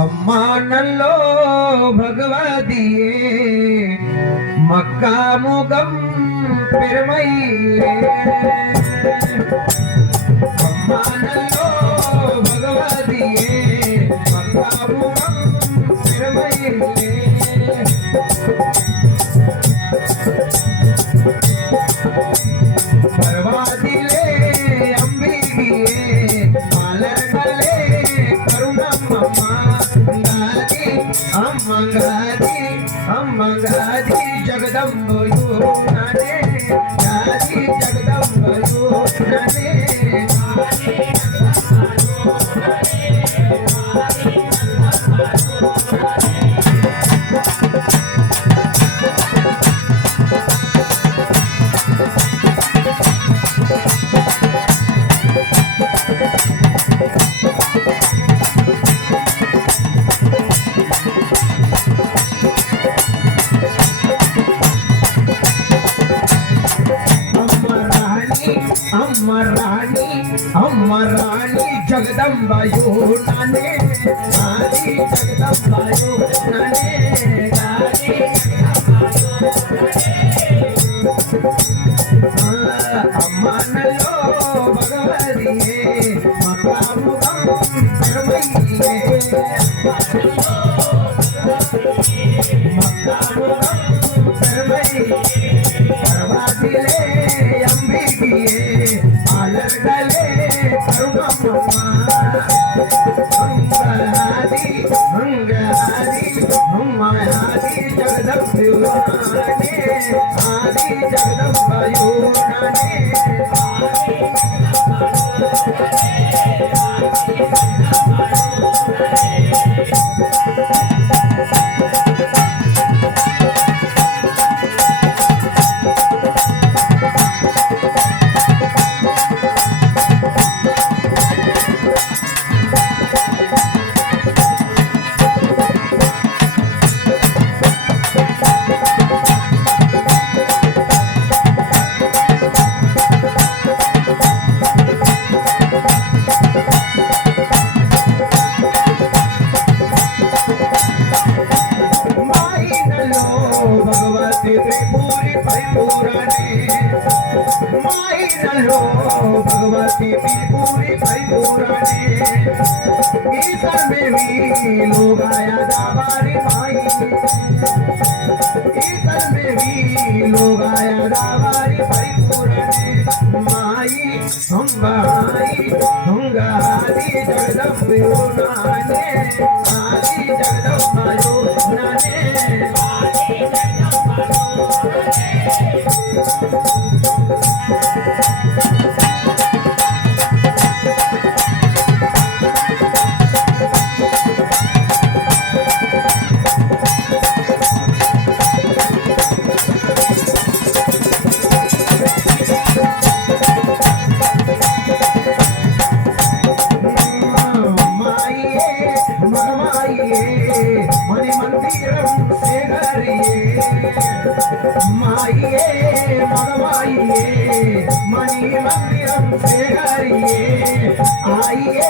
अम्मा नल्लो भगवदिये मक्का मुगम पिरमैये अम्मा नल्लो भगवदिये मक्का मुगम पिरमैये परवादिले अंबिगिये मालरगले करुणम्मा अम्मंगादी जगदम्बयो नने गादी जगदम्बयो नने अम्मा रानी जगदम्बायो नाने आदि जगदम्बायो नाने गादी अम्मा नल्लो भगवदिये मक्का मुगम पिरमैये मक्का मुगम पिरमैये परवादिले अंबिगिये आलरगले करुणम्मा अंगादी जगदम्बयो नाने आदि जगदम्बयो नाने भगवती त्रिपुरी परिपूरणे ईश्वर में भी लोग आया दाबारी माई ईश्वर में भी लोग आया दाबारी परिपूरणे माई आदि जगदम्बयो नाने आदि जगदम्बयो नाने मणि मंदिरम से घरिये माइये मगवाइये मणि मंदिरम से घरिये आइये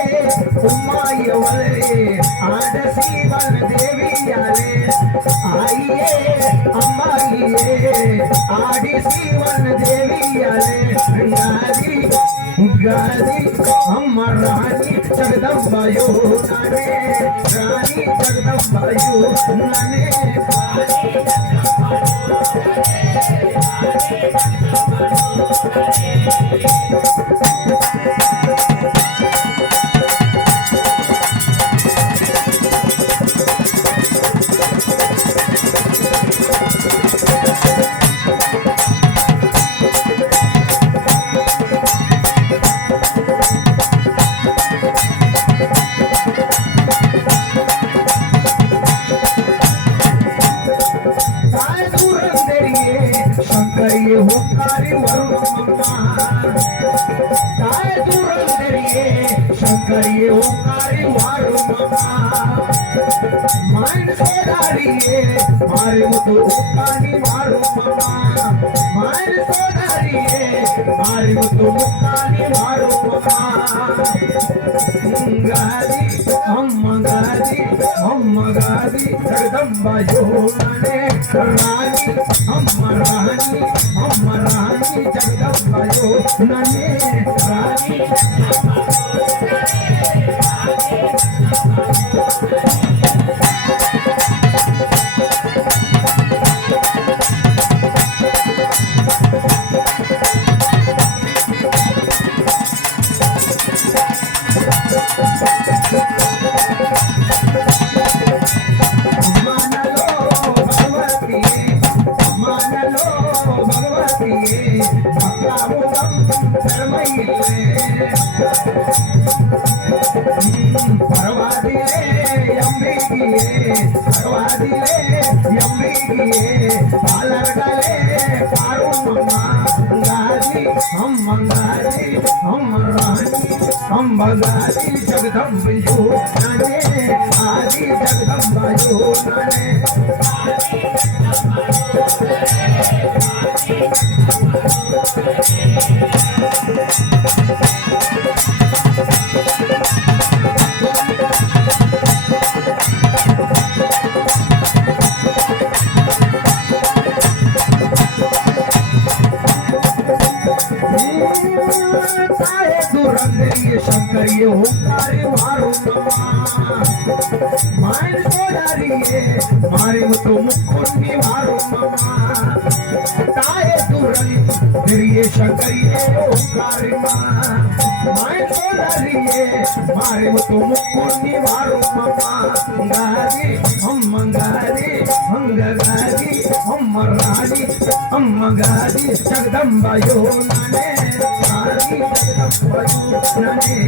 उम्माइये वले आदसी वन देवी आले आइये अम्माइये आदसी वन देवी आले गादी गादी अम्मा रानी जगदम्बायो नाने रानी जगदम्बायो नाने शंकरिये हुकारी वरुणम्मा ताय दूरंदरिये शंकरिये हुकारी वरुणम्मा माइन सोदारिये मारे मुतु मुक्कानी मारो मम्मा माइन सोदारिये मारे मुतु मुक्कानी मारो मम्मा गादी अम्मा गादी जगदम्बा योनने रानी अम्मा रानी जगदम्बा योनने रानी अम्बगारी जगदम्बयो नने आदि जगदम्बयो नने शंकरिये ओंकारे मारो माइन सोदारिये मारे मुतो मुक्कोन्नी मारो ताये दुरंग दिरिये शंकरिये ओंकारे माइन सोदारिये मारे मुतो मुक्कोन्नी मारो गादी अम्मा रानी अम्मा गादी जगदम्बा योनने रानी जगदम्बा योनने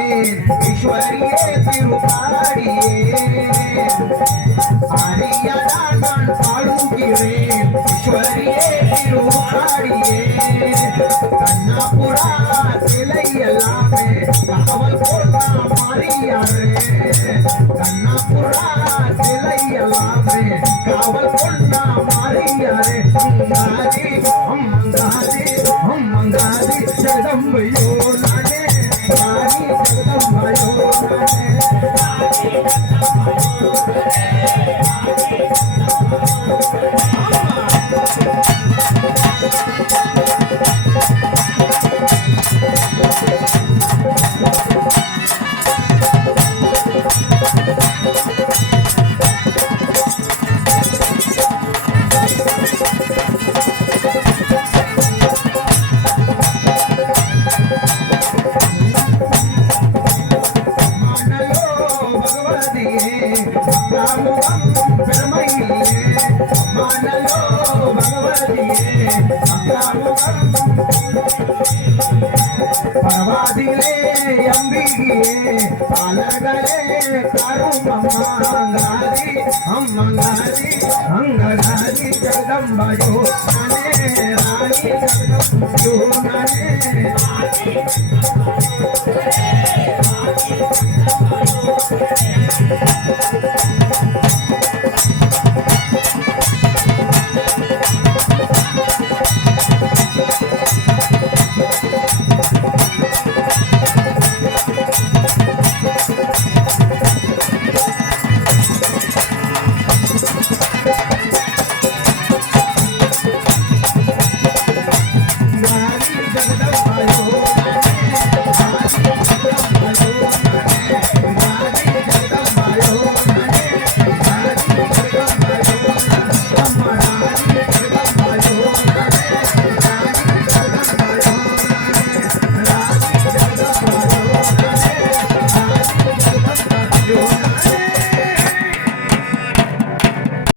ईश्वरीय तिरुपाड़िये आर्यदान पाड़ूगिरे ईश्वरीय तिरुपाड़िये कन्नापुरा तिलैयला में कावल कोटा मारिया रे कन्नापुरा तिलैयला में कावल कोटा मारिया रे हम मंगादी जगदम्बयो नाने रानी जगदम्बा योनने परवादिले अंबिगिये पालगले कारुमंगारी हम मंगारी अंगगारी जगदम्बा योनने रानी जगदम्बा योनने जगदम्बा